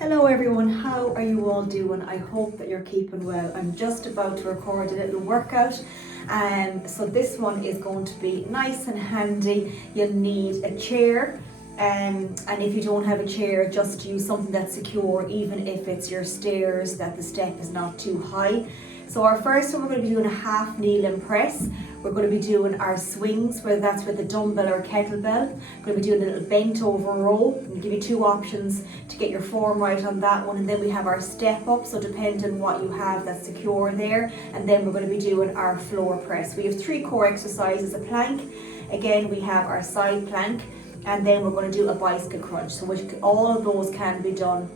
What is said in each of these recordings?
Hello everyone, how are you all doing? I hope that you're keeping well. I'm just about to record a little workout, so this one is going to be nice and handy. You'll need a chair, and if you don't have a chair, just use something that's secure, even if it's your stairs, that the step is not too high. So our first one, we're going to be doing a half kneel and press. We're going to be doing our swings, whether that's with a dumbbell or a kettlebell. We're going to be doing a little bent over row. We'll give you two options to get your form right on that one. And then we have our step up, so depending on what you have that's secure there. And then we're going to be doing our floor press. We have three core exercises: a plank, again we have our side plank, and then we're going to do a bicycle crunch. So all of those can be done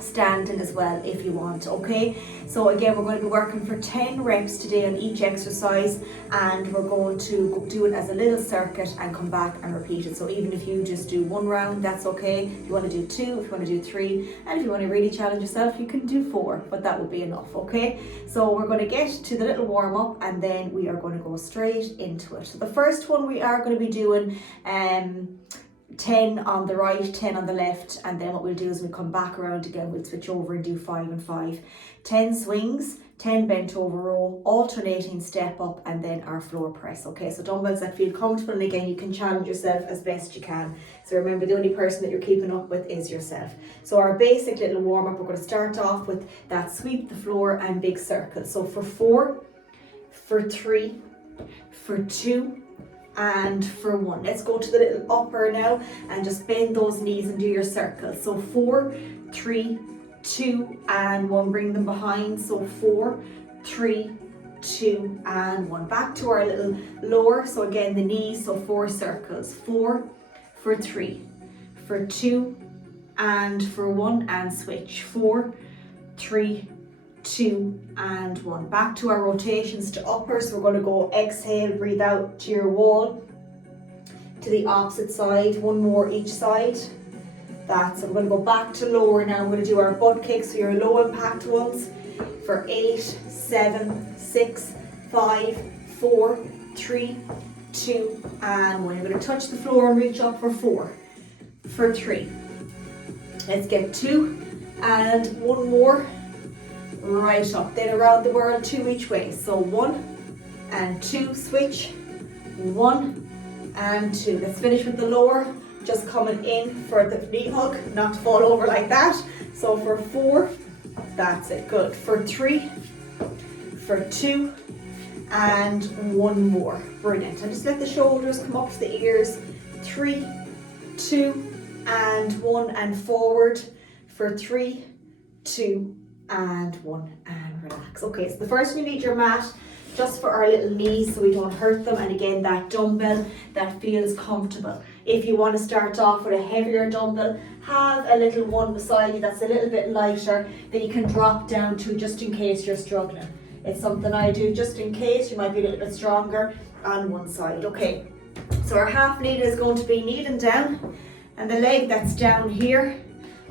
standing as well if you want. Okay, so again we're going to be working for 10 reps today on each exercise, and we're going to do it as a little circuit and come back and repeat it. So even if you just do one round, that's okay. If you want to do two, if you want to do three, and if you want to really challenge yourself, you can do four, but that would be enough. Okay, so we're going to get to the little warm up and then we are going to go straight into it. So the first one, we are going to be doing 10 on the right, 10 on the left, and then what we'll do is we'll come back around again. We'll switch over and do 5 and 5. 10 swings, 10 bent over row, alternating step up, and then our floor press. Okay, so dumbbells that feel comfortable, and again you can challenge yourself as best you can. So remember, the only person that you're keeping up with is yourself. So our basic little warm up, we're going to start off with that sweep the floor and big circle. So for 4, for 3, for 2, and for 1. Let's go to the little upper now and just bend those knees and do your circle. So 4, 3, 2, and 1. Bring them behind. So 4, 3, 2, and 1. Back to our little lower. So again, the knees. So 4 circles. 4, for 3, for 2, and for 1, and switch. 4, 3, 2, and 1. Back to our rotations to upper. So we're going to go exhale, breathe out to your wall, to the opposite side. One more each side. That's it. We're going to go back to lower now. We're going to do our butt kicks, so your low impact ones, for 8, 7, 6, 5, 4, 3, 2, and 1. You're going to touch the floor and reach up for 4, for 3. Let's get 2 and 1 more. Right up, then around the world, 2 each way. So 1 and 2, switch, 1 and 2. Let's finish with the lower, just coming in for the knee hug, not to fall over like that. So for 4, that's it, good. For 3, for 2, and 1 more. Brilliant. And just let the shoulders come up to the ears. 3, 2, and 1, and forward for 3, 2, and 1, and relax. Okay, so the first you need your mat just for our little knees so we don't hurt them, and again that dumbbell that feels comfortable. If you want to start off with a heavier dumbbell, have a little one beside you that's a little bit lighter that you can drop down to, just in case you're struggling. It's something I do just in case you might be a little bit stronger on one side. Okay, so our half kneel is going to be kneeling down, and the leg that's down here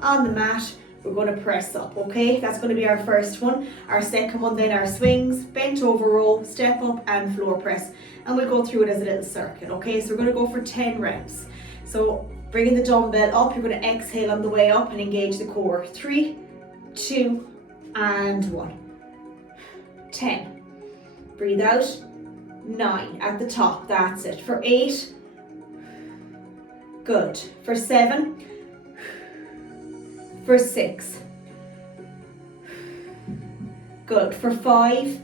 on the mat, we're going to press up. Okay, that's going to be our first one. Our second one, then our swings, bent over row, step up, and floor press, and we'll go through it as a little circuit. Okay, so we're going to go for 10 reps. So bringing the dumbbell up, you're going to exhale on the way up and engage the core. 3, 2, and 1. 10. Breathe out. 9 at the top. That's it. For 8. Good. For 7. For 6. Good. For 5.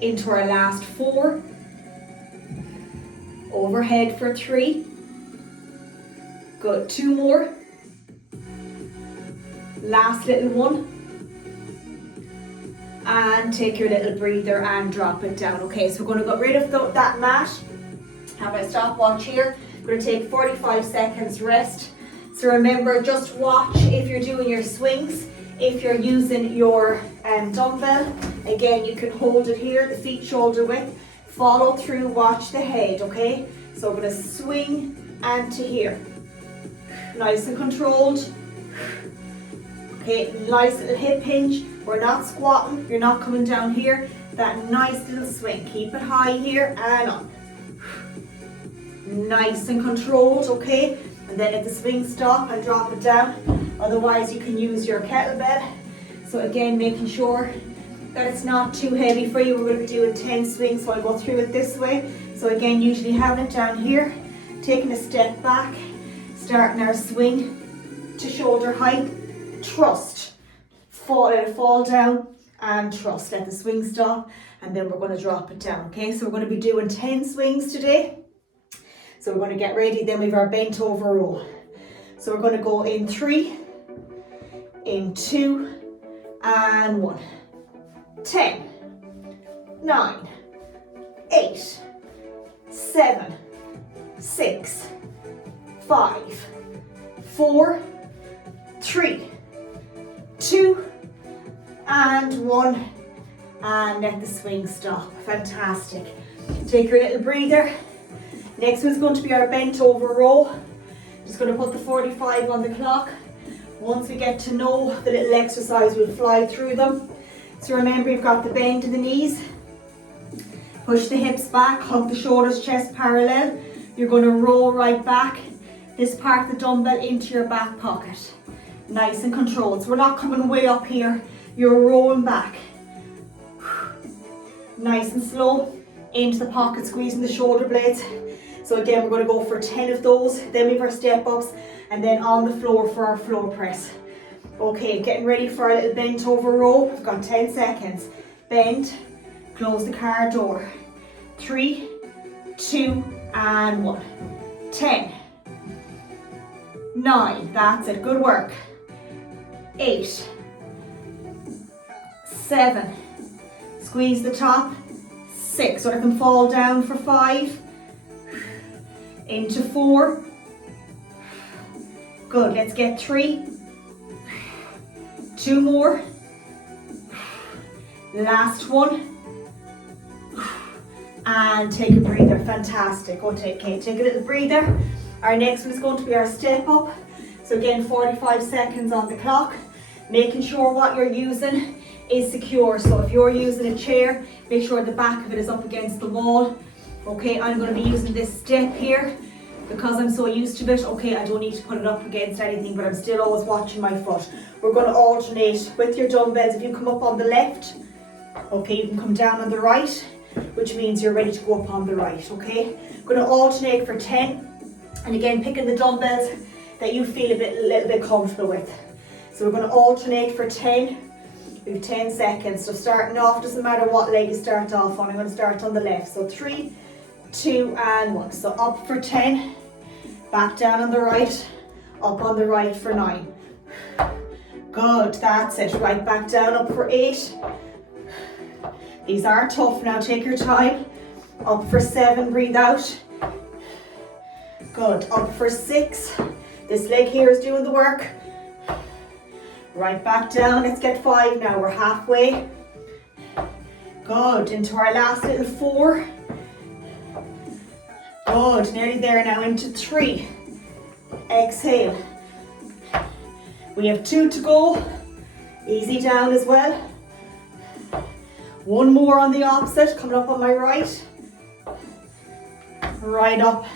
Into our last 4. Overhead for 3. Good. 2 more. Last little one. And take your little breather and drop it down. Okay, so we're going to get rid of that mat. Have my stopwatch here. We're going to take 45 seconds rest. So remember, just watch if you're doing your swings. If you're using your dumbbell, again, you can hold it here, the feet shoulder width. Follow through, watch the head, okay? So we're going to swing and to here. Nice and controlled. Okay, nice little hip hinge. We're not squatting, you're not coming down here. That nice little swing. Keep it high here and up. Nice and controlled, okay? And then let the swing stop and drop it down. Otherwise, you can use your kettlebell. So again, making sure that it's not too heavy for you. We're going to be doing 10 swings, so I'll go through it this way. So again, usually having it down here, taking a step back, starting our swing to shoulder height, trust, fall down and trust, let the swing stop, and then we're going to drop it down, okay? So we're going to be doing 10 swings today. So we're going to get ready, then we have our bent over row. So we're going to go in 3, in 2, and 1. 10, 9, 8, 7, 6, 5, 4, 3, 2, and 1, and let the swing stop. Fantastic. Take your little breather. Next one's going to be our bent over row. Just going to put the 45 on the clock. Once we get to know the little exercise, we'll fly through them. So remember, you've got the bend in the knees. Push the hips back, hug the shoulders, chest parallel. You're going to roll right back. This part of the dumbbell into your back pocket. Nice and controlled. So we're not coming way up here. You're rolling back. Nice and slow. Into the pocket, squeezing the shoulder blades. So again, we're going to go for 10 of those. Then we have our step ups, and then on the floor for our floor press. Okay, getting ready for our little bent over row. We've got 10 seconds. Bend, close the car door. 3, 2, and 1. 10, 9, that's it, good work. 8, 7, squeeze the top. 6, so I can fall down for 5, into 4. Good, let's get 3, 2 more, last one, and take a breather. Fantastic. Okay, take a little breather. Our next one is going to be our step up. So again, 45 seconds on the clock, making sure what you're using is secure. So if you're using a chair, make sure the back of it is up against the wall. Okay, I'm going to be using this step here because I'm so used to it. Okay, I don't need to put it up against anything, but I'm still always watching my foot. We're going to alternate with your dumbbells. If you come up on the left, okay, you can come down on the right, which means you're ready to go up on the right, okay? We're going to alternate for 10, and again, picking the dumbbells that you feel a little bit comfortable with. So we're going to alternate for 10. We have 10 seconds. So starting off, doesn't matter what leg you start off on. I'm going to start on the left. So 3, 2, and 1. So up for 10, back down on the right, up on the right for 9. Good, that's it. Right back down, up for 8. These are tough now, take your time. Up for 7, breathe out. Good, up for 6. This leg here is doing the work. Right back down, let's get 5 now, we're halfway. Good, into our last little 4. Good, nearly there now, into 3. Exhale. We have 2 to go. Easy down as well. 1 more on the opposite, coming up on my right. Right up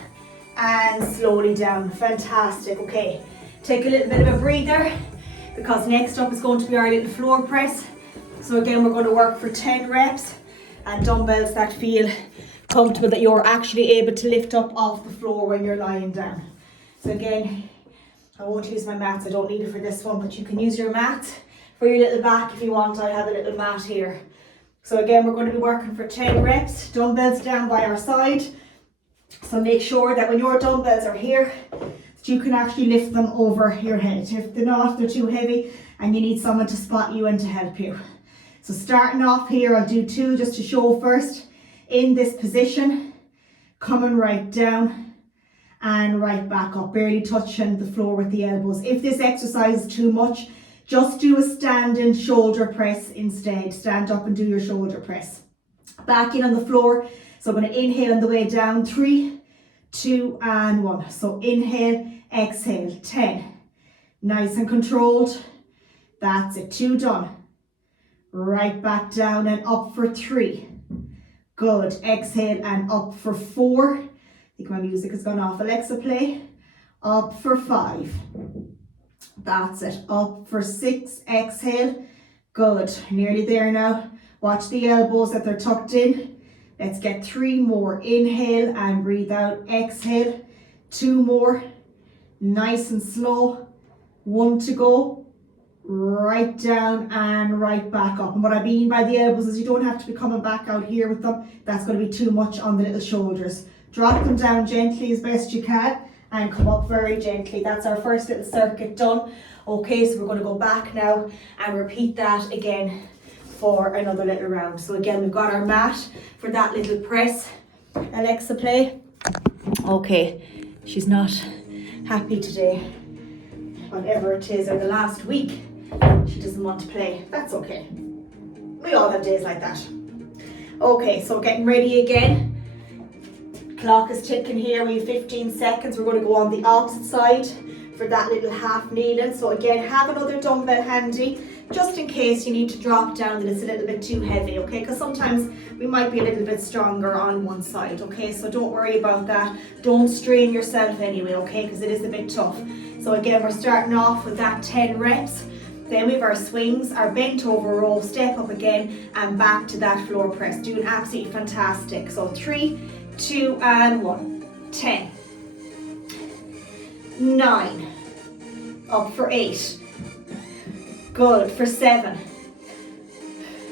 and slowly down. Fantastic, okay. Take a little bit of a breather because next up is going to be our little floor press. So again, we're going to work for 10 reps and dumbbells that feel comfortable, that you're actually able to lift up off the floor when you're lying down. So again, I won't use my mats, I don't need it for this one, but you can use your mat for your little back if you want. I have a little mat here. So again, we're going to be working for 10 reps, dumbbells down by our side. So make sure that when your dumbbells are here, that you can actually lift them over your head. If they're not, they're too heavy and you need someone to spot you and to help you. So starting off here, I'll do 2 just to show first. In this position, coming right down and right back up, barely touching the floor with the elbows. If this exercise is too much, just do a standing shoulder press instead. Stand up and do your shoulder press. Back in on the floor. So I'm going to inhale on the way down. 3, 2, and 1. So inhale, exhale. 10. Nice and controlled. That's it. 2 done. Right back down and up for 3. Good. Exhale and up for 4. I think my music has gone off. Alexa, play. Up for 5. That's it. Up for 6, exhale. Good, nearly there now. Watch the elbows that they're tucked in. Let's get 3 more. Inhale and breathe out. Exhale. 2 more. Nice and slow. 1 to go. Right down and right back up. And what I mean by the elbows is you don't have to be coming back out here with them. That's going to be too much on the little shoulders. Drop them down gently as best you can and come up very gently. That's our first little circuit done. Okay, so we're going to go back now and repeat that again for another little round. So again, we've got our mat for that little press. Alexa, play. Okay, she's not happy today. Whatever it is, or the last week, she doesn't want to play. That's okay. We all have days like that. Okay, so getting ready again. Clock is ticking here. We have 15 seconds. We're going to go on the opposite side for that little half kneeling. So again, have another dumbbell handy, just in case you need to drop down and it's a little bit too heavy, okay? Because sometimes we might be a little bit stronger on one side, okay? So don't worry about that. Don't strain yourself anyway, okay? Because it is a bit tough. So again, we're starting off with that 10 reps. Then we have our swings, our bent over row, step up again, and back to that floor press. Doing absolutely fantastic. So 3, 2, and 1. 10. 9. Up for 8. Good, for 7.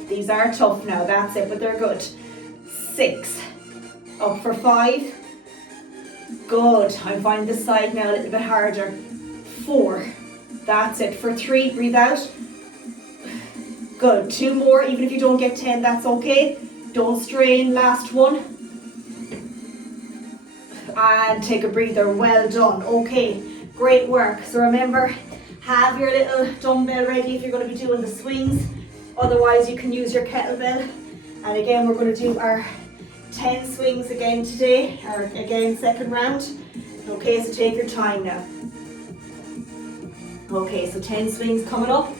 These are tough now, that's it, but they're good. 6. Up for 5. Good, I'm finding this side now a little bit harder. 4. That's it, for 3, breathe out. Good, 2 more, even if you don't get 10, that's okay. Don't strain, last one. And take a breather, well done. Okay, great work. So remember, have your little dumbbell ready if you're going to be doing the swings. Otherwise, you can use your kettlebell. And again, we're going to do our 10 swings again today, or again, second round. Okay, so take your time now. Okay, so 10 swings coming up.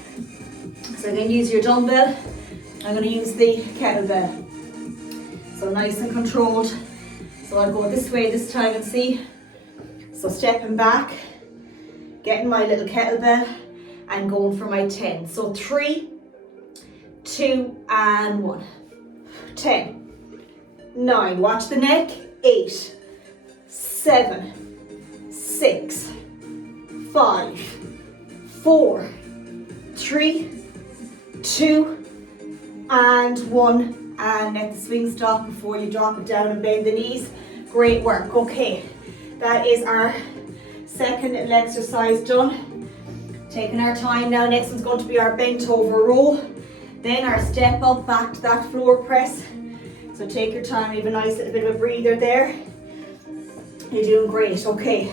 So again, use your dumbbell. I'm going to use the kettlebell. So nice and controlled. So I'll go this way this time and see. So stepping back, getting my little kettlebell and going for my 10. So 3, 2, and 1. 10, 9, watch the neck. 8, 7, 6, 5, 4, 3, 2, and 1. And let the swing stop before you drop it down and bend the knees. Great work. Okay, that is our second little exercise done. Taking our time now. Next one's going to be our bent over row. Then our step up back to that floor press. So take your time. You have a nice little bit of a breather there. You're doing great. Okay,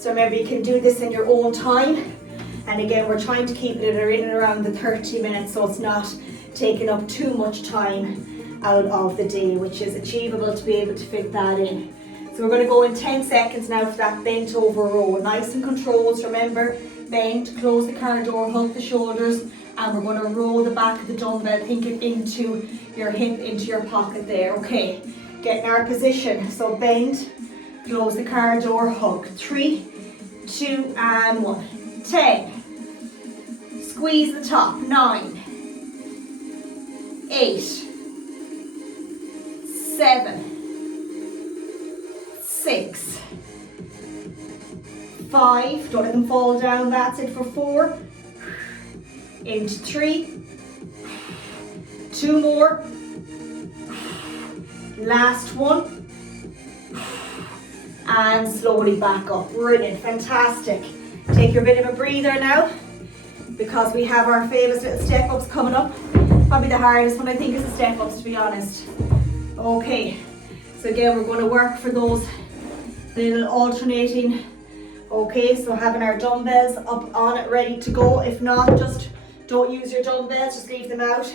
so remember you can do this in your own time. And again, we're trying to keep it in and around the 30 minutes so it's not taking up too much time out of the day, which is achievable to be able to fit that in. So we're going to go in 10 seconds now for that bent over row. Nice and controlled. So remember, bend, close the car door, hug the shoulders, and we're going to roll the back of the dumbbell, think it into your hip, into your pocket there. Okay, get in our position. So bend, close the car door, hug. 3, 2, and 1. 10. Squeeze the top. 9. 8. 7, 6, 5, don't let them fall down, that's it for 4, into 3, 2 more, last one, and slowly back up. Brilliant, fantastic. Take your bit of a breather now, because we have our famous little step-ups coming up. Probably the hardest one I think is the step-ups, to be honest. Okay, so again we're going to work for those little alternating. Okay, so having our dumbbells up on it ready to go. If not, just don't use your dumbbells, just leave them out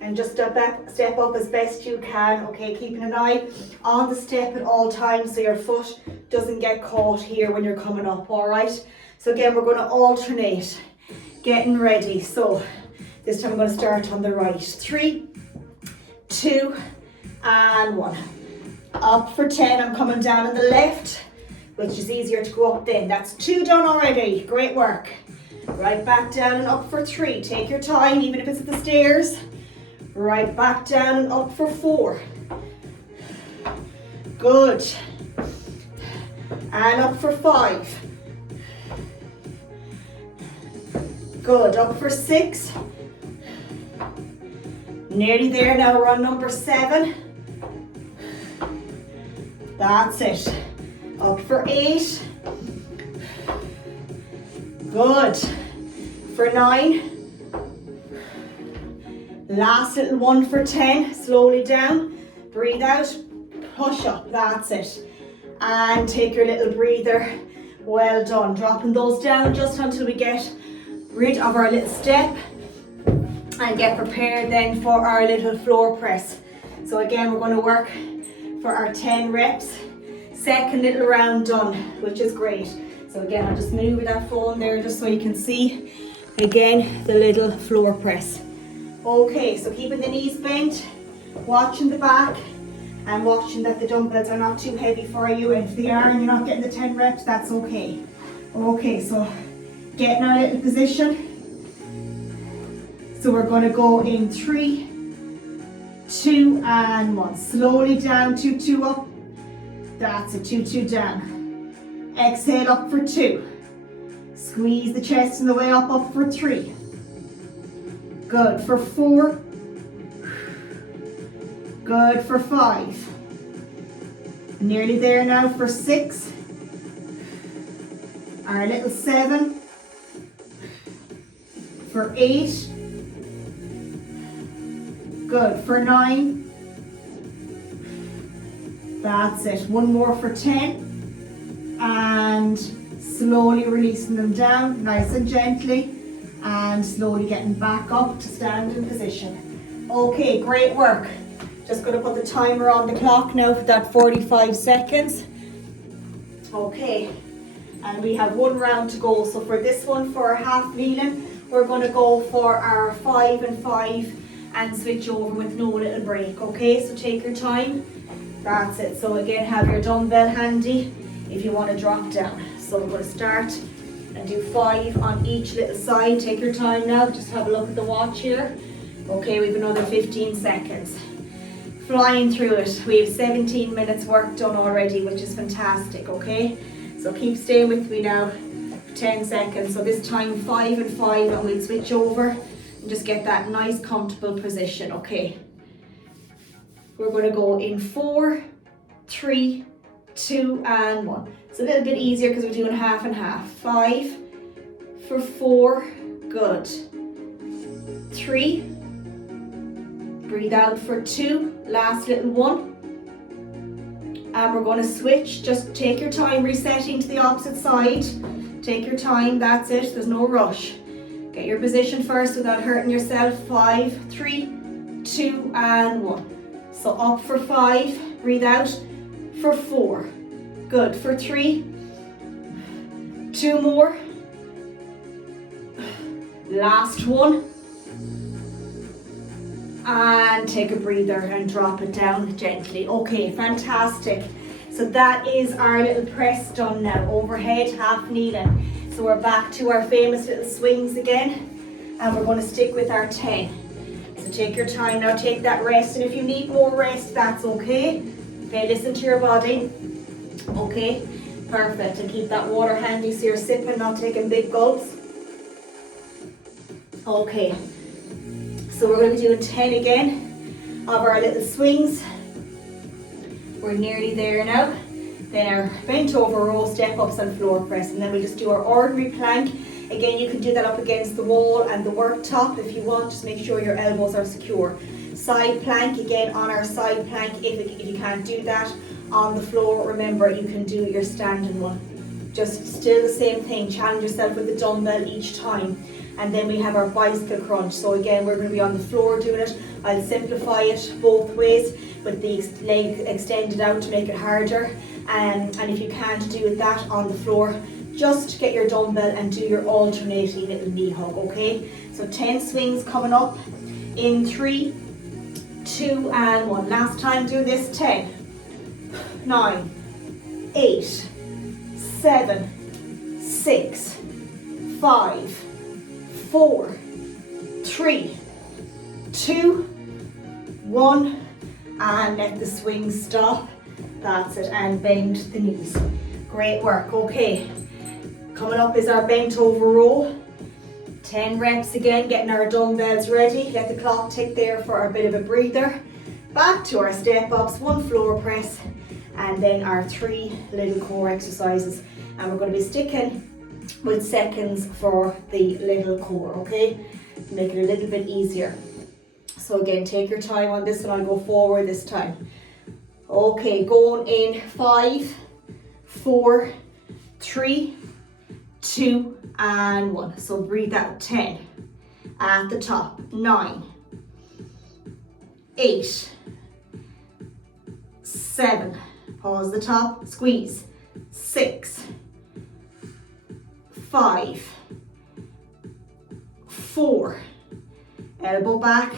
and just step up as best you can. Okay, keeping an eye on the step at all times so your foot doesn't get caught here when you're coming up. All right, so again we're going to alternate, getting ready. So this time I'm going to start on the right. 3, 2, and 1. Up for 10. I'm coming down on the left, which is easier to go up then. That's 2 done already. Great work. Right back down and up for 3. Take your time, even if it's at the stairs. Right back down and up for 4. Good. And up for 5. Good, up for 6. Nearly there now, we're on number 7. That's it. Up for 8. Good. For 9. Last little one for 10. Slowly down. Breathe out. Push up. That's it. And take your little breather. Well done. Dropping those down just until we get rid of our little step and get prepared then for our little floor press. So again, we're going to work for our 10 reps. Second little round done, which is great. So again, I'll just move that phone there just so you can see again the little floor press. Okay, so keeping the knees bent, watching the back, and watching that the dumbbells are not too heavy for you. And if they are and you're not getting the 10 reps, that's okay. Okay, so getting our little position. So we're going to go in 3, 2, and 1. Slowly down, 2, 2 up. That's it, 2, 2 down. Exhale up for 2. Squeeze the chest on the way up, up for 3. Good, for 4. Good, for 5. Nearly there now for 6. Our little 7. For 8. Good, for 9. That's it. One more for 10. And slowly releasing them down, nice and gently. And slowly getting back up to standing position. Okay, great work. Just going to put the timer on the clock now for that 45 seconds. Okay, and we have one round to go. So for this one, for our half kneeling, we're going to go for our 5 and 5 and switch over with no little break. Okay, so take your time. That's it. So again, have your dumbbell handy if you want to drop down. So we're going to start and do 5 on each little side. Take your time now. Just have a look at the watch here. Okay, we have another 15 seconds. Flying through it. We have 17 minutes work done already, which is fantastic, okay? So keep staying with me now for 10 seconds. So this time 5 and 5, and we'll switch over and just get that nice comfortable position, okay? We're going to go in 4, 3, 2, and 1. It's a little bit easier because we're doing half and half. 5 for 4, good. 3, breathe out for 2, last little one. And we're going to switch, just take your time resetting to the opposite side. Take your time, that's it, there's no rush. Get your position first without hurting yourself. 5, 3, 2, and 1. So up for 5, breathe out for 4. Good, for 3, 2 more. Last one. And take a breather and drop it down gently. Okay, fantastic. So that is our little press done now. Overhead, half kneeling. So we're back to our famous little swings again. And we're going to stick with our 10. So take your time now, take that rest. And if you need more rest, that's okay. Okay, listen to your body. Okay, perfect. And keep that water handy so you're sipping, not taking big gulps. Okay. So we're going to be doing 10 again of our little swings. We're nearly there now. Then our bent over row, step ups and floor press. And then we just do our ordinary plank. Again, you can do that up against the wall and the worktop if you want. Just make sure your elbows are secure. Side plank, again on our side plank. If you can't do that on the floor, remember you can do your standing one. Just still the same thing. Challenge yourself with the dumbbell each time. And then we have our bicycle crunch. So again, we're going to be on the floor doing it. I'll simplify it both ways, with the leg extended out to make it harder. And if you can't do that on the floor, just get your dumbbell and do your alternating little knee hug, okay? So 10 swings coming up in 3, 2, and 1. Last time do this, 10, 9, 8, 7, 6, 5, 4, 3, 2, 1, and let the swing stop. That's it, and bend the knees. Great work. Okay, coming up is our bent over row. 10 reps again, getting our dumbbells ready. Let the clock tick there for a bit of a breather. Back to our step ups, 1 floor press, and then our 3 little core exercises. And we're going to be sticking with seconds for the little core, okay? Make it a little bit easier. So again, take your time on this one. I'll go forward this time. Okay, going in 5, 4, 3, 2, and 1. So breathe out. 10 at the top. 9, 8, 7. Pause the top. Squeeze. 6, 5, 4. Elbow back.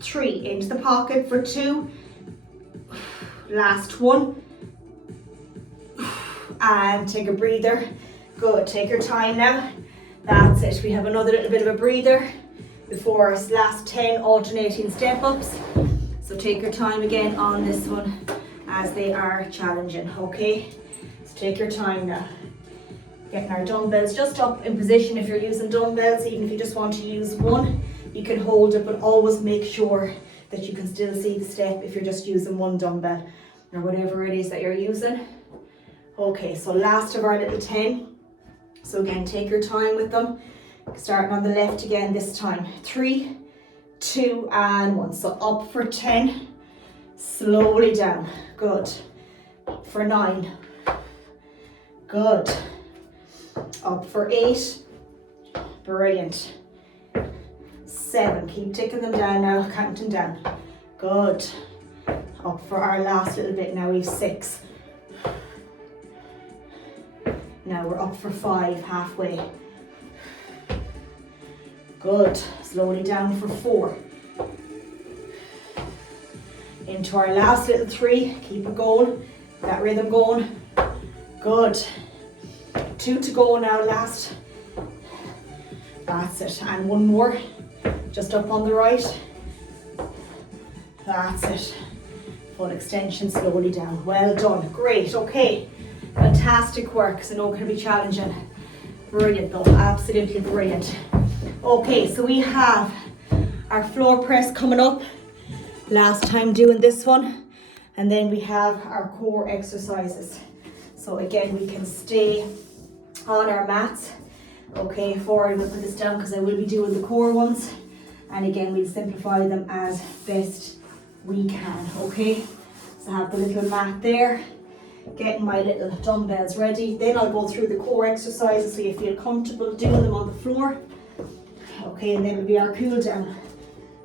3. Into the pocket for 2. Last 1. And take a breather. Good. Take your time now. That's it. We have another little bit of a breather before our last 10 alternating step ups. So take your time again on this one as they are challenging. Okay. So take your time now. Getting our dumbbells just up in position. If you're using dumbbells, even if you just want to use one, you can hold it, but always make sure that you can still see the step if you're just using one dumbbell or whatever it is that you're using. Okay, so last of our little 10. So again, take your time with them. Starting on the left again this time. 3, 2, and 1. So up for 10. Slowly down. Good. For 9. Good. Up for 8. Brilliant. 7. Keep ticking them down now, counting down. Good. Up for our last little bit now. We've 6. Now we're up for 5, halfway. Good. Slowly down for 4. Into our last little 3. Keep it going. That rhythm going. Good. 2 to go now, last. That's it. And 1 more. Just up on the right. That's it. Full extension, slowly down. Well done. Great. Okay. Fantastic work. So no, it can be challenging. Brilliant though. Absolutely brilliant. Okay, so we have our floor press coming up. Last time doing this one. And then we have our core exercises. So again, we can stay on our mats. Okay, forward, we'll put this down because I will be doing the core ones. And again, we'll simplify them as best we can, okay? So I have the little mat there, getting my little dumbbells ready. Then I'll go through the core exercises so you feel comfortable doing them on the floor. Okay, and then it'll be our cool down.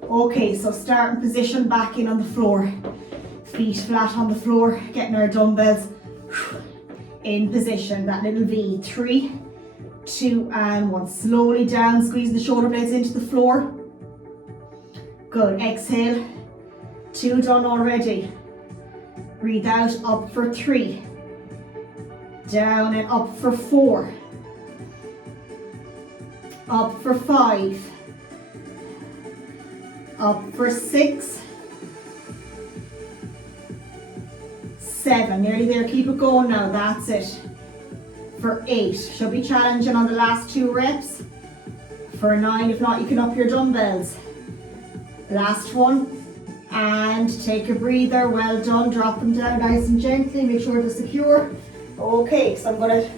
Okay, so starting position back in on the floor. Feet flat on the floor, getting our dumbbells in position, that little V. 3, 2, and 1. Slowly down, squeeze the shoulder blades into the floor. Good, exhale. 2 done already. Breathe out, up for 3. Down and up for 4. Up for 5. Up for 6. 7, nearly there, keep it going now, that's it. For 8, should be challenging on the last 2 reps. For 9, if not, you can up your dumbbells. Last one, and take a breather. Well done. Drop them down nice and gently. Make sure they're secure. Okay, so I'm going to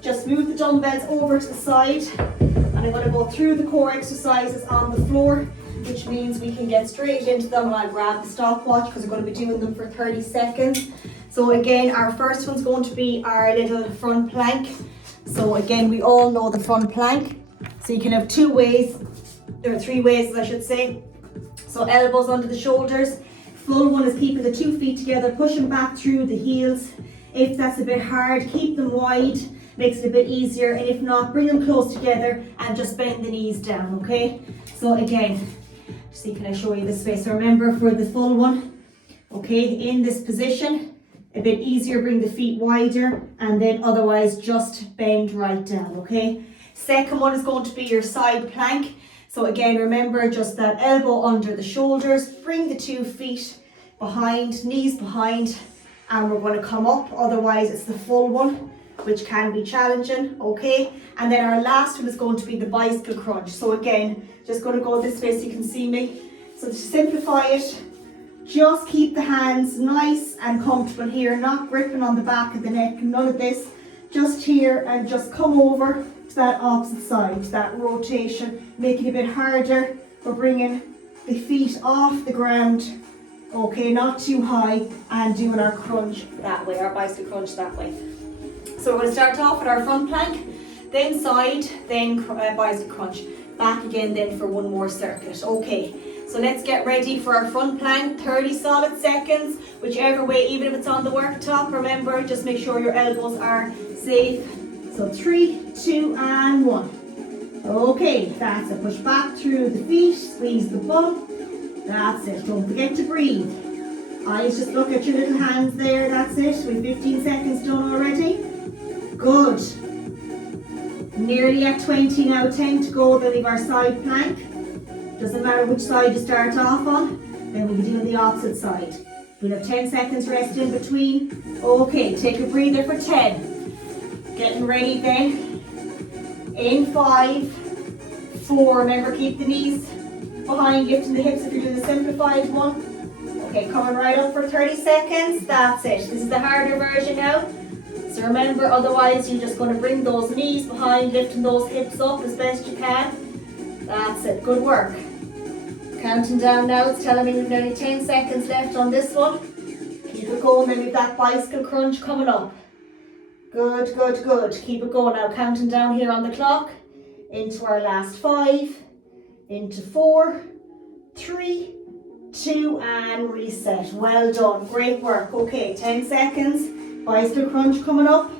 just move the dumbbells over to the side, and I'm going to go through the core exercises on the floor, which means we can get straight into them. And I'll grab the stopwatch because we're going to be doing them for 30 seconds. So again, our first one's going to be our little front plank. So again, we all know the front plank. So you can have 2 ways, or 3 ways, I should say. So elbows under the shoulders. Full one is keeping the 2 feet together, pushing back through the heels. If that's a bit hard, keep them wide, makes it a bit easier. And if not, bring them close together and just bend the knees down, okay? So again, see, can I show you this way? So remember, for the full one, okay, in this position, a bit easier, bring the feet wider, and then otherwise just bend right down, okay? Second one is going to be your side plank. So again, remember just that elbow under the shoulders, bring the 2 feet behind, knees behind, and we're going to come up. Otherwise it's the full one, which can be challenging, okay? And then our last one is going to be the bicycle crunch. So again, just going to go this way so you can see me. So to simplify it, just keep the hands nice and comfortable here, not gripping on the back of the neck, none of this. Just here and just come over to that opposite side, that rotation, make it a bit harder. We're bringing the feet off the ground, okay, not too high, and doing our crunch that way, our bicycle crunch that way. So we're going to start off with our front plank, then side, then bicycle crunch. Back again then for one more circuit. Okay, so let's get ready for our front plank, 30 solid seconds, whichever way, even if it's on the worktop. Remember, just make sure your elbows are safe. So 3, 2, and 1. Okay, that's it. Push back through the feet, squeeze the bum. That's it. Don't forget to breathe. Eyes just look at your little hands there. That's it. We've 15 seconds done already. Good. Nearly at 20 now, 10 to go. Then we have our side plank. Doesn't matter which side you start off on, then we'll be doing the opposite side. We'll have 10 seconds rest in between. Okay, take a breather for 10. Getting ready then. In 5, 4, remember keep the knees behind, lifting the hips if you're doing the simplified one. Okay, coming right up for 30 seconds. That's it. This is the harder version now. So remember, otherwise you're just going to bring those knees behind, lifting those hips up as best you can. That's it. Good work. Counting down now. It's telling me we've nearly 10 seconds left on this one. Keep it going. Then we've that bicycle crunch coming up. Good, good, good. Keep it going now. Counting down here on the clock. Into our last 5. Into 4, 3, 2, and reset. Well done. Great work. Okay, 10 seconds. Bicycle crunch coming up.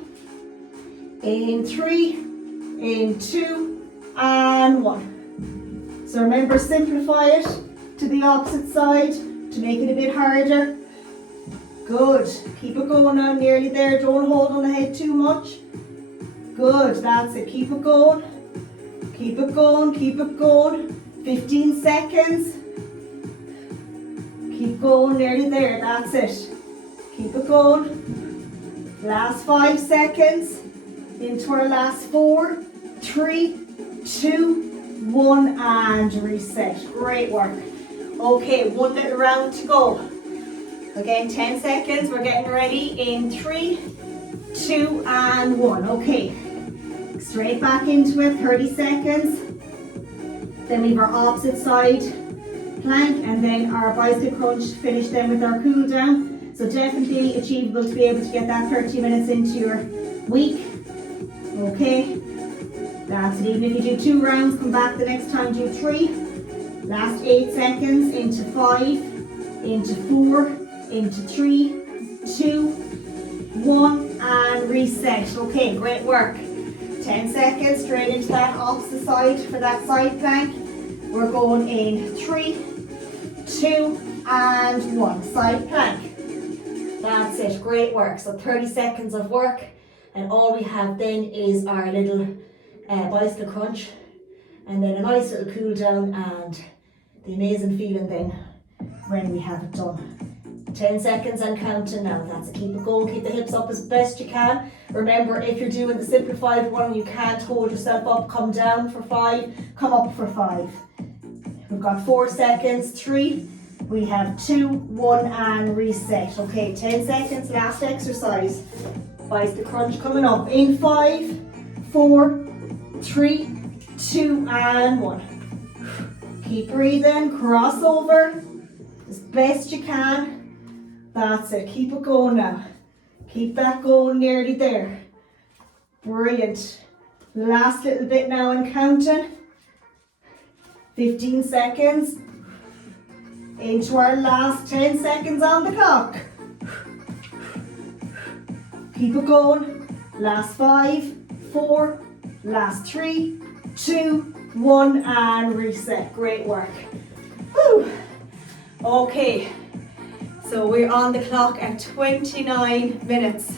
In 3, in 2, and 1. So remember, simplify it to the opposite side to make it a bit harder. Good. Keep it going now, nearly there. Don't hold on the head too much. Good, that's it. Keep it going. Keep it going, keep it going. 15 seconds. Keep going, nearly there. That's it. Keep it going. Last 5 seconds. Into our last 4, 3, 2, 1, and reset. Great work. Okay, one little round to go. Again, 10 seconds. We're getting ready in 3, 2, and 1. Okay, straight back into it, 30 seconds. Then we have our opposite side plank and then our bicycle crunch to finish then with our cool down. So definitely achievable to be able to get that 30 minutes into your week. Okay, that's it. Even if you do 2 rounds, come back the next time, do 3. Last 8 seconds, into 5, into 4, into 3, 2, 1, and reset. Okay, great work. 10 seconds, straight into that opposite side for that side plank. We're going in 3, 2, and 1. Side plank. That's it, great work. So 30 seconds of work, and all we have then is our little bicycle crunch, and then a nice little cool down, and the amazing feeling then when we have it done. 10 seconds and counting now. That's it. Keep it going, keep the hips up as best you can. Remember, if you're doing the simplified one, you can't hold yourself up, come down for 5, come up for 5. We've got 4 seconds, 3, we have 2, 1, and reset. Okay, 10 seconds, last exercise. Bicycle crunch coming up in 5, 4, 3, 2, and 1. Keep breathing, cross over as best you can. That's it, keep it going now. Keep that going, nearly there. Brilliant. Last little bit now and counting. 15 seconds. Into our last 10 seconds on the clock. Keep it going. Last 5, 4, last 3, 2, 1, and reset. Great work. Woo. Okay, so we're on the clock at 29 minutes.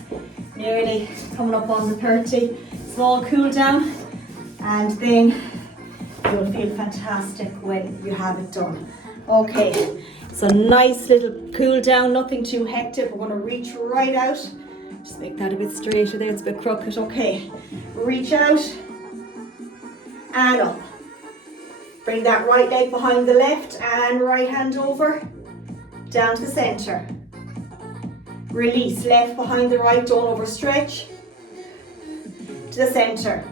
Nearly coming up on the 30. Small cool down. And then you'll feel fantastic when you have it done. Okay, so nice little cool down, nothing too hectic. We're going to reach right out. Just make that a bit straighter there, it's a bit crooked. Okay, reach out and up. Bring that right leg behind the left and right hand over, down to the center. Release, left behind the right, don't overstretch. To the center.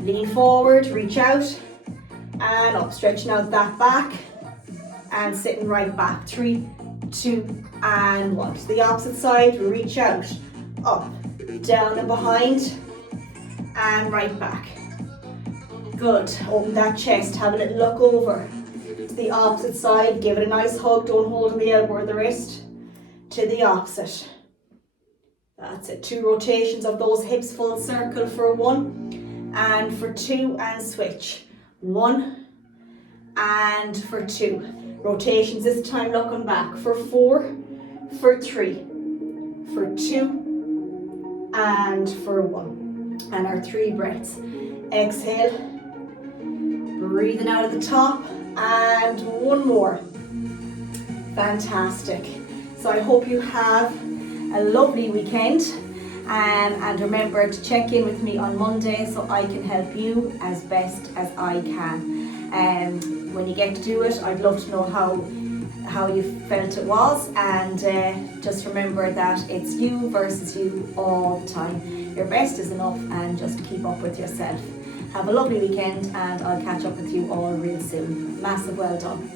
Lean forward, reach out and up, stretching out that back and sitting right back. 3, 2 and 1. To the opposite side, reach out, up, down and behind and right back. Good, open that chest, have a little look over. To the opposite side, give it a nice hug, don't hold on the elbow or the wrist. To the opposite. That's it, 2 rotations of those hips, full circle for 1 and for 2 and switch. 1 and for 2. Rotations this time looking back for 4, for 3, for 2 and for 1. And our 3 breaths. Exhale, breathing out at the top and 1 more. Fantastic. So I hope you have a lovely weekend, and remember to check in with me on Monday so I can help you as best as I can. When you get to do it, I'd love to know how you felt it was, and just remember that it's you versus you all the time. Your best is enough, and just keep up with yourself. Have a lovely weekend, and I'll catch up with you all real soon. Massive well done.